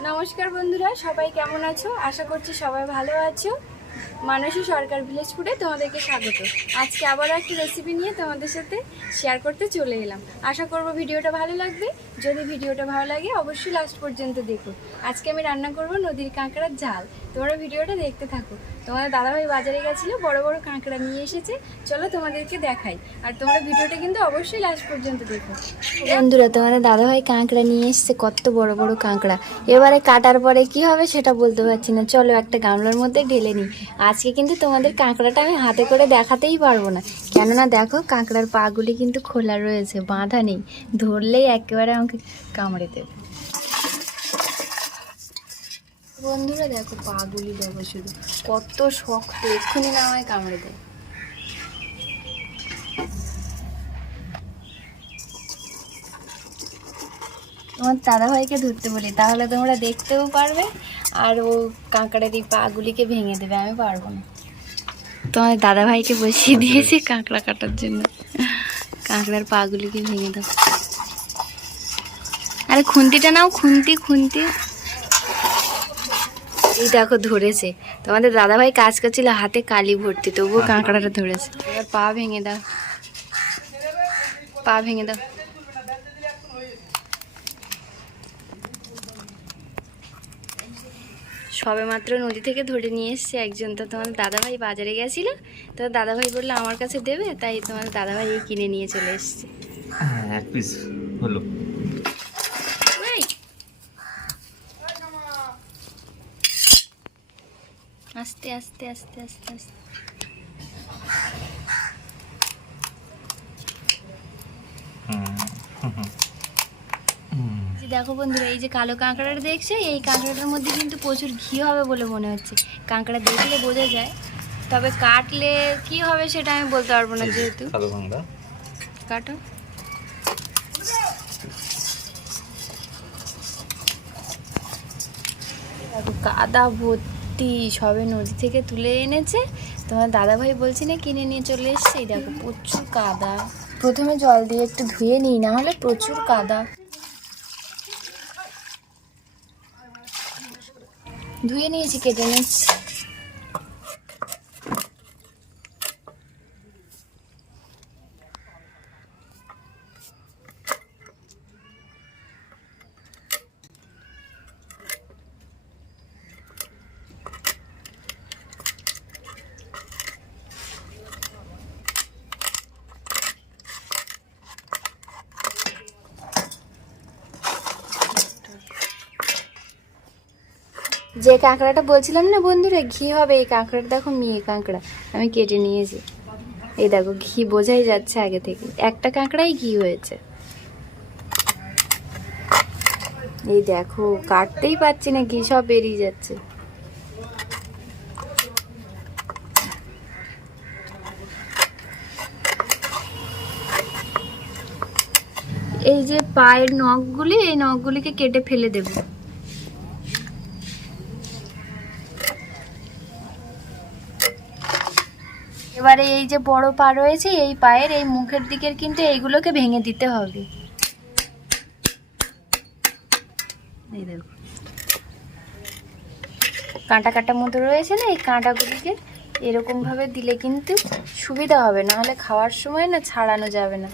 নমস্কার বন্ধুরা সবাই কেমন আছো? আশা করছি সবাই ভালো আছো। মানসী সরকার ভিলেজ ফুডে তোমাদেরকে স্বাগত। আজকে আবারও একটা রেসিপি নিয়ে তোমাদের সাথে শেয়ার করতে চলে এলাম। আশা করব ভিডিওটা ভালো লাগবে। যদি ভিডিওটা ভালো লাগে, অবশ্যই লাস্ট পর্যন্ত দেখো। আজকে আমি রান্না করব নদীর কাঁকড়ার ঝাল। তোমরা ভিডিওটা দেখতে থাকো। তোমাদের দাদাভাই বাজারে গেছিল, বড় বড় কাঁকড়া নিয়ে এসেছে। চলো তোমাদেরকে দেখাই। আর তোমরা ভিডিওটা কিন্তু অবশ্যই লাস্ট পর্যন্ত দেখো। বন্ধুরা, তোমাদের দাদাভাই কাঁকড়া নিয়ে এসছে, কত বড় বড় কাঁকড়া। এবারে কাটার পরে কি হবে সেটা বলতে পারছি না। চলো একটা গামলার মধ্যে ঢেলে নিই। আজকে কিন্তু তোমাদের কাঁকড়াটা আমি হাতে করে দেখাতেই পারব না। কেননা দেখো, কাঁকড়ার পাগুলি কিন্তু খোলা রয়েছে, বাঁধা নেই। ধরলেই একেবারে আমাকে কামড়ে দেবে। বন্ধুরা দেখো, পাগুলি দেখো শুধু। কত শক্ত, এক্ষুনি না আমায় কামড়ে দেয় তোমার দাদাভাইকে ধরতে বলি, তাহলে তোমরা দেখতেও পারবে। আর ও কাঁকড়ার এই পাগুলিকে ভেঙে দেবে আমি পারব না। তোমার দাদাভাইকে বসিয়ে দিয়েছি কাঁকড়া কাটার জন্য। কাঁকড়ার পাগুলিকে ভেঙে দাও। আরে খুন্তিটা নাও খুন্তি খুন্তি। এই দেখো ধরেছে। তোমাদের দাদাভাই কাজ করছিল হাতে কালি ভর্তি তবুও কাঁকড়াটা ধরেছে। এবার পা ভেঙে দাও। পা ভেঙে দাও। সবে মাত্র নদী থেকে ধরে নিয়ে এসছে একজন। তো তোমার দাদাভাই বাজারে গেছিল তো দাদাভাই বলল আমার কাছে দেবে? তাই তোমার দাদাভাই কিনে নিয়ে চলে এসছে। হ্যাঁ এক পিস হলো। আস্তে আস্তে আস্তে আস্তে আস্তে এই যে দেখো বন্ধুরা এই যে কালো কাঁকড়াটা দেখছে? এই কাঁকড়াটার মধ্যে কিন্তু প্রচুর ঘি হবে বলে মনে হচ্ছে। কাঁকড়া দেখলে বোঝা যায়। তবে কাটলে কি হবে সেটা আমি বলতে পারব না যেহেতু। কাটো। কাদা ভর্তি সবে নদী থেকে তুলে এনেছে। তোমার দাদাভাই বলছি না কিনে নিয়ে চলে এসছে? দেখো প্রচুর কাদা। প্রথমে জল দিয়ে একটু ধুয়ে নিই না হলে প্রচুর কাদা। ধুয়ে নিয়েছি কেটে নিচ্ছি যে কাঁকড়াটা বলছিলাম না বন্ধুরা, ঘি হবে এই কাঁকড়াটা। দেখো মেয়ে কাঁকড়া, আমি কেটে নিয়েছি। এই দেখো, ঘি বোঝাই যাচ্ছে আগে থেকে একটা কাঁকড়াই ঘি হয়েছে। এই দেখো, কাটতেই পাচ্ছি না, ঘি সব বেরিয়ে যাচ্ছে। এই যে পায়ের নখগুলি, এই নখগুলিকে কেটে ফেলে দেবো। এবারে এই যে বড় পা রয়েছে, এই পায়ের, এই মুখের দিকের কিন্তু এইগুলোকে ভেঙে দিতে হবে। কাঁটা কাটা মতো রয়েছে না, এই কাঁটাগুলিকে এরকম ভাবে দিলে কিন্তু সুবিধা হবে না হলে খাওয়ার সময় না ছাড়ানো যাবে না।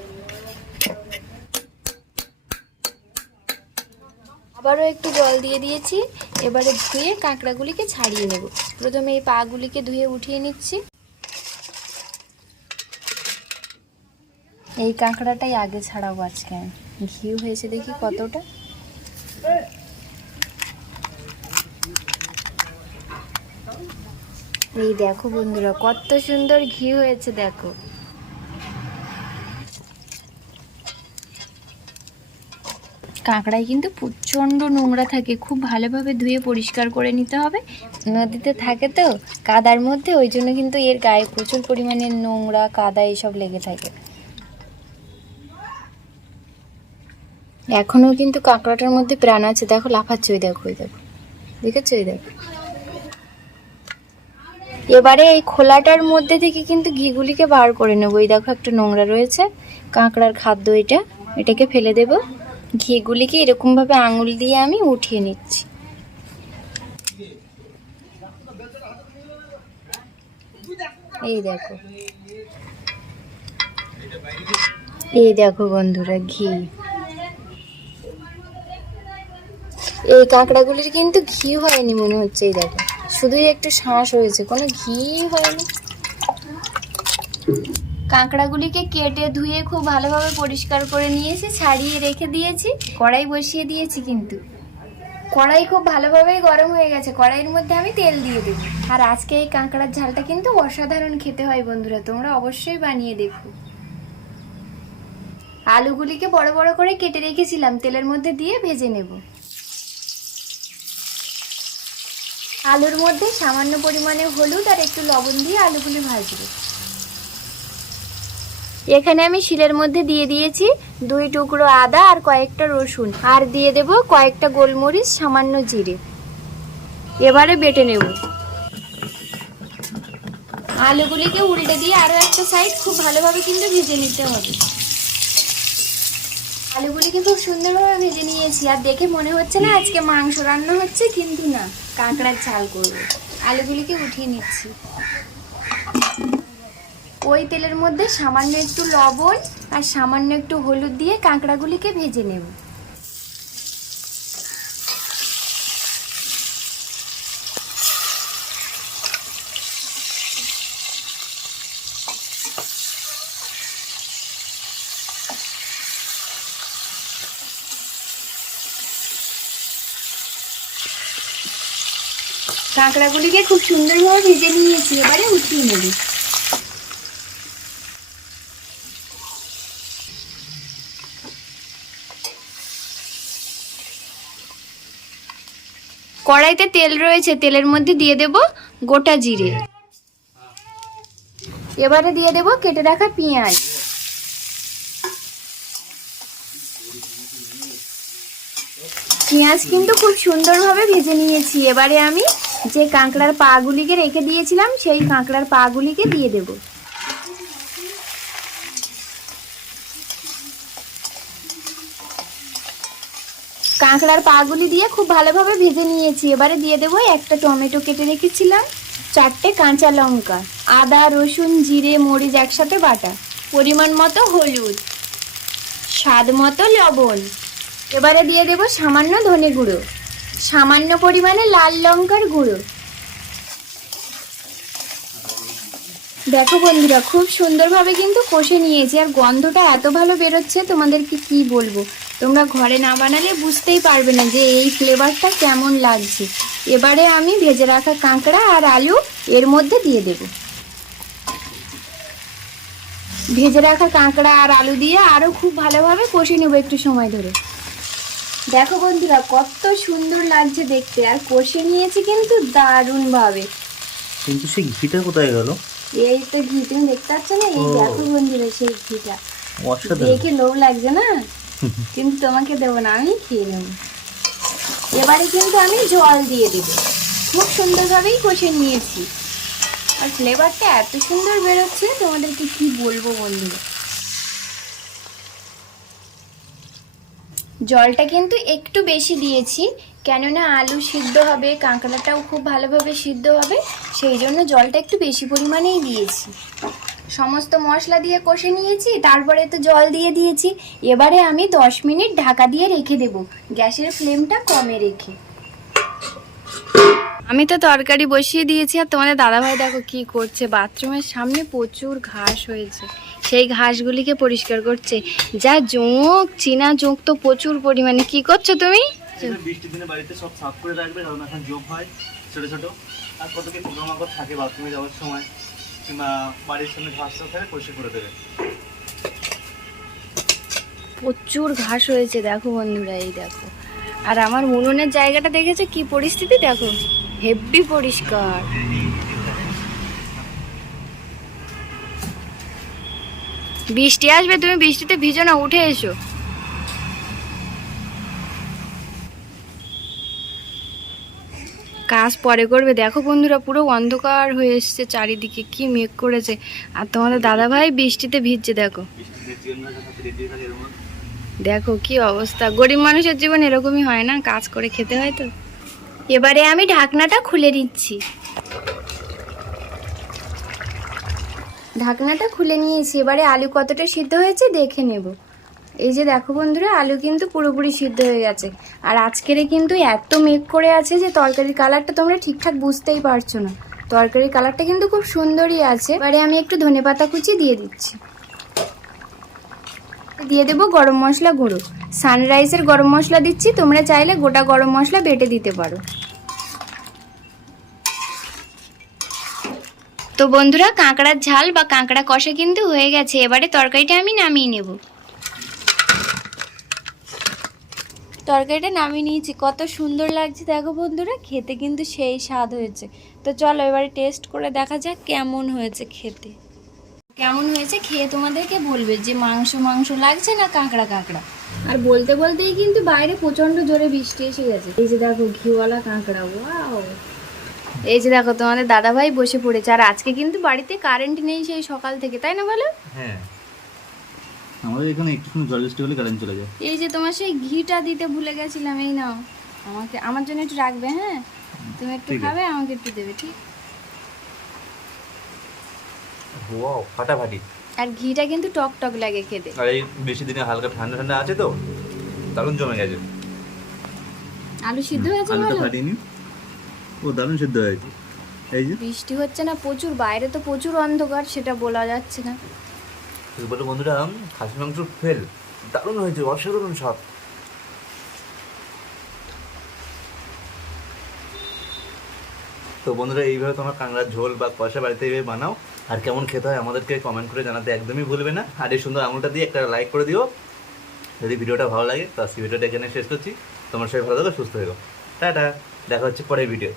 আবারও একটু জল দিয়ে দিয়েছি, এবারে ধুয়ে কাঁকড়াগুলিকে ছাড়িয়ে নেব। প্রথমে এই পাগুলিকে ধুয়ে উঠিয়ে নিচ্ছি। এই কাঁকড়াটাই আগে ছাড়াবো আজকে। ঘিউ হয়েছে দেখি কতটা। এই দেখো বন্ধুরা, কত সুন্দর ঘি হয়েছে, দেখো। কাঁকড়ায় কিন্তু প্রচণ্ড নোংরা থাকে, খুব ভালোভাবে ধুয়ে পরিষ্কার করে নিতে হবে। নদীতে থাকে তো, কাদার মধ্যে, ওই জন্য কিন্তু এর গায়ে প্রচুর পরিমাণে নোংরা, কাদা, এইসব লেগে থাকে। এখনও কিন্তু কাঁকড়াটার মধ্যে প্রাণ আছে। দেখো, লাফাচ্ছে ওই দেখো ওই দেখো। দেখেছ? ওই দেখো। এবারে এই খোলাটার মধ্যে থেকে কিন্তু ঘিগুলিকে বার করে নেব। ওই দেখো, একটা নোংরা রয়েছে, কাঁকড়ার খাদ্য এটা। এটাকে ফেলে দেব। ঘিগুলিকে এরকমভাবে আঙুল দিয়ে আমি উঠিয়ে নিচ্ছি। এই দেখো। এই দেখো বন্ধুরা, ঘি। এই কাঁকড়াগুলির কিন্তু ঘি হয়নি মনে হচ্ছে এই দেখো। শুধুই একটু শ্বাস হয়েছে, কোনো ঘি হয়নি। কাঁকড়াগুলিকে কেটে ধুয়ে খুব ভালোভাবে পরিষ্কার করে নিয়েছি, ছাড়িয়ে রেখে দিয়েছি, কড়াই বসিয়ে দিয়েছি কিন্তু। কড়াই খুব ভালোভাবেই গরম হয়ে গেছে, কড়াইয়ের মধ্যে আমি তেল দিয়ে দেবো। আর আজকে এই কাঁকড়ার ঝালটা কিন্তু অসাধারণ খেতে হয় বন্ধুরা, তোমরা অবশ্যই বানিয়ে দেখো। আলুগুলিকে বড় বড় করে কেটে রেখেছিলাম, তেলের মধ্যে দিয়ে ভেজে নেব। আলুর মধ্যে সামান্য পরিমাণে হলুদ আর একটু লবণ দিয়ে আলুগুলি ভাজবো। এখানে আমি শিলের মধ্যে দিয়ে দিয়েছি দুই টুকরো আদা আর কয়েকটা রসুন আর দিয়ে দেব কয়েকটা গোলমরিচ, সামান্য জিরে। এবারে বেটে নেব। আলুগুলিকে উল্টে দিয়ে আরও একটা সাইড খুব ভালোভাবে কিন্তু ভেজে নিতে হবে। আলুগুলিকে খুব সুন্দরভাবে ভেজে নিয়েছি, আর দেখে মনে হচ্ছে না আজকে মাংস রান্না হচ্ছে, কিন্তু না, কাঁকড়ার ঝাল করব। আলুগুলিকে উঠিয়ে নিচ্ছি। ওই তেলের মধ্যে সামান্য একটু লবণ আর সামান্য একটু হলুদ দিয়ে কাঁকড়াগুলিকে ভেজে নেব। কাঁকড়াগুলিকে খুব সুন্দরভাবে ভেজে নিয়েছি, এবারে উঠিয়ে নেব। কড়াইতে তেল রয়েছে, তেলের মধ্যে দিয়ে দেব গোটা জিরে। এবারে দিয়ে দেব কেটে রাখা পেঁয়াজ। পেঁয়াজ কিন্তু খুব সুন্দরভাবে ভেজে নিয়েছি, এবারে আমি যে কাঁকড়ার পাগুলিকে রেখে দিয়েছিলাম, সেই কাঁকড়ার পাগুলিকে দিয়ে দেব। কাঁকড়ার পাগুলি দিয়ে খুব ভালোভাবে ভেজে নিয়েছি। এবারে দিয়ে দেবো একটা টমেটো কেটে রেখেছিলাম, চারটে কাঁচা লঙ্কা, আদা, রসুন, জিরে, মরিচ একসাথে বাটা। পরিমাণ মতো হলুদ, স্বাদ মতো লবণ। এবারে দিয়ে দেবো সামান্য ধনে গুঁড়ো। সামান্য পরিমাণে লাল লঙ্কার গুঁড়ো। দেখো বন্ধুরা, খুব সুন্দরভাবে কিন্তু কষে নিয়েছি, আর গন্ধটা এত ভালো বেরোচ্ছে, তোমাদেরকে কি বলব? তোমরা ঘরে না বানালে বুঝতেই পারবে না যে এই ফ্লেভারটা কেমন লাগছে। এবারে আমি ভেজে রাখা কাঁকড়া আর আলু এর মধ্যে দিয়ে দেব। ভেজে রাখা কাঁকড়া আর আলু দিয়ে আরও খুব ভালোভাবে কষে নেব একটু সময় ধরে। দেখো বন্ধুরা কত সুন্দর লাগছে দেখতে। আর কষে নিয়েছি কিন্তু দারুণভাবে। কিন্তু সেই ঘিটা কোথায় গেল? এই তো ঘি তুমি দেখতে পাচ্ছ না? এই দেখো বন্ধুরা সেই ঘিটা। দেখে লোভ লাগছে না? কিন্তু তোমাকে দেবো না আমি খেয়ে নেব। এবারে কিন্তু আমি জল দিয়ে দেব। খুব সুন্দরভাবেই কষে নিয়েছি। আর ফ্লেভারটা এত সুন্দর বেরোচ্ছে তোমাদেরকে কি বলব বন্ধুরা? জলটা কিন্তু একটু বেশি দিয়েছি, কেননা আলু সিদ্ধ হবে, কাঁকড়াটাও খুব ভালোভাবে সিদ্ধ হবে, সেই জন্য জলটা একটু বেশি পরিমাণেই দিয়েছি। সমস্ত মশলা দিয়ে কষে নিয়েছি, তারপরে তো জল দিয়ে দিয়েছি, এবারে আমি দশ মিনিট ঢাকা দিয়ে রেখে দেব, গ্যাসের ফ্লেমটা কমে রেখে। আমি তো তরকারি বসিয়ে দিয়েছি, আর তোমাদের দাদাভাই দেখো কি করছে, বাথরুমের সামনে প্রচুর ঘাস হয়েছে। সেই ঘাসগুলিকে পরিষ্কার করছে। যা জোঁক চীনা জোঁক তো প্রচুর পরিমাণে। কি করছ তুমি? বৃষ্টির দিনে বাড়িতে সব সাফ করে রাখবে কারণ এখন যোগ হয় ছোট ছোট। আর কত কি পোকামাকড় থাকে বাথরুমে যাওয়ার সময় কিংবা বাড়ির সামনে ঘাস থাকে পরিষ্কার করে দেবে। প্রচুর ঘাস হয়েছে দেখো বন্ধুরা এই দেখো। আর আমার উনুনের জায়গাটা দেখেছে? কি পরিস্থিতি? দেখো হেভি পরিষ্কার। বৃষ্টি আসবে, তুমি বৃষ্টিতে ভিজো না, উঠে এসো। কাজ পরে করবে। দেখো বন্ধুরা, পুরো অন্ধকার হয়ে এসছে চারিদিকে, কি মেঘ করেছে। আর তোমাদের দাদা ভাই বৃষ্টিতে ভিজছে, দেখো। দেখো কি অবস্থা। গরিব মানুষের জীবন এরকমই হয় না, কাজ করে খেতে হয় তো। এবারে আমি ঢাকনাটা খুলে দিচ্ছি। ঢাকনাটা খুলে নিয়েছি। এবারে আলু কতটা সিদ্ধ হয়েছে দেখে নেব। এই যে দেখো বন্ধুরা, আলু কিন্তু পুরোপুরি সিদ্ধ হয়ে গেছে। আর আজকের কিন্তু এত মেঘ করে আছে যে তরকারির কালারটা তোমরা ঠিকঠাক বুঝতেই পারছ না। তরকারির কালারটা কিন্তু খুব সুন্দরই আছে। এবারে আমি একটু ধনেপাতা কুচি দিয়ে দিচ্ছি। দিয়ে দেবো গরম মশলা গুঁড়ো। সানরাইজের গরম মশলা দিচ্ছি, তোমরা চাইলে গোটা গরম মশলা বেটে দিতে পারো। তো বন্ধুরা, কাঁকড়ার ঝাল বা কাঁকড়া কষা কিন্তু হয়ে গেছে। এবারে তরকারিটা আমি নামিয়ে নেব। তরকারিটা নামিয়ে নিয়েছি। কত সুন্দর লাগছে, দেখো বন্ধুরা, খেতে কিন্তু সেই স্বাদ হয়েছে। তো চলো এবারে টেস্ট করে দেখা যাক কেমন হয়েছে খেতে। কেমন হয়েছে খেয়ে তোমাদেরকে বলবে যে মাংস মাংস লাগছে না কাঁকড়া কাঁকড়া। আর বলতে বলতেই কিন্তু বাইরে প্রচণ্ড জোরে বৃষ্টি এসে গেছে। এই যে দেখো ঘিওয়ালা কাঁকড়া, ওয়াও! এই যে দেখো তোমাদের দাদাভাই বসে পড়েছে। আর আজকে কিন্তু বাড়িতে কারেন্ট নেই সেই সকাল থেকে তাই না বলো? হ্যাঁ। আমাদের এখানে একটুখানি জল বৃষ্টি হলে কারেন্ট চলে যায়। এই যে তোমার সেই ঘিটা দিতে ভুলে গেছিলাম এই নাও। আমাকে আমার জন্য একটু রাখবে হ্যাঁ? তুমি একটু খাবে আমাকে একটু দেবে ঠিক? ওয়াও ফাটাফাটি। আর ঘিটা কিন্তু টক টক লাগে খেতে। আর এই বেশি দিনে হালকা ঠান্ডা ঠান্ডা আছে তো দারুণ জমে গেছে। আলু সিদ্ধ হয়েছে আলুটা ভালো ফাটিনি ও দারুণ সিদ্ধ হয়েছে। এই যে। বৃষ্টি হচ্ছে না প্রচুর বাইরে তো প্রচুর অন্ধকার সেটা বলা যাচ্ছে না। বলে বন্ধুরা খাসি মাংস ফেল দারুণ হয়েছে অসাধারণ সব তো বন্ধুরা এইভাবে তোমার কাঁকড়ার ঝোল বা কষা বাড়িতে এইভাবে বানাও। আর কেমন খেতে হয় আমাদেরকে কমেন্ট করে জানাতে একদমই ভুলবে না। আর এই সুন্দর আঙুলটা দিয়ে একটা লাইক করে দিও। যদি ভিডিওটা ভালো লাগে তো ভিডিওটা এখানে শেষ করছি। তোমার সবাই ভালো থাকো সুস্থ থেকো। টাটা দেখা হচ্ছে পরের ভিডিও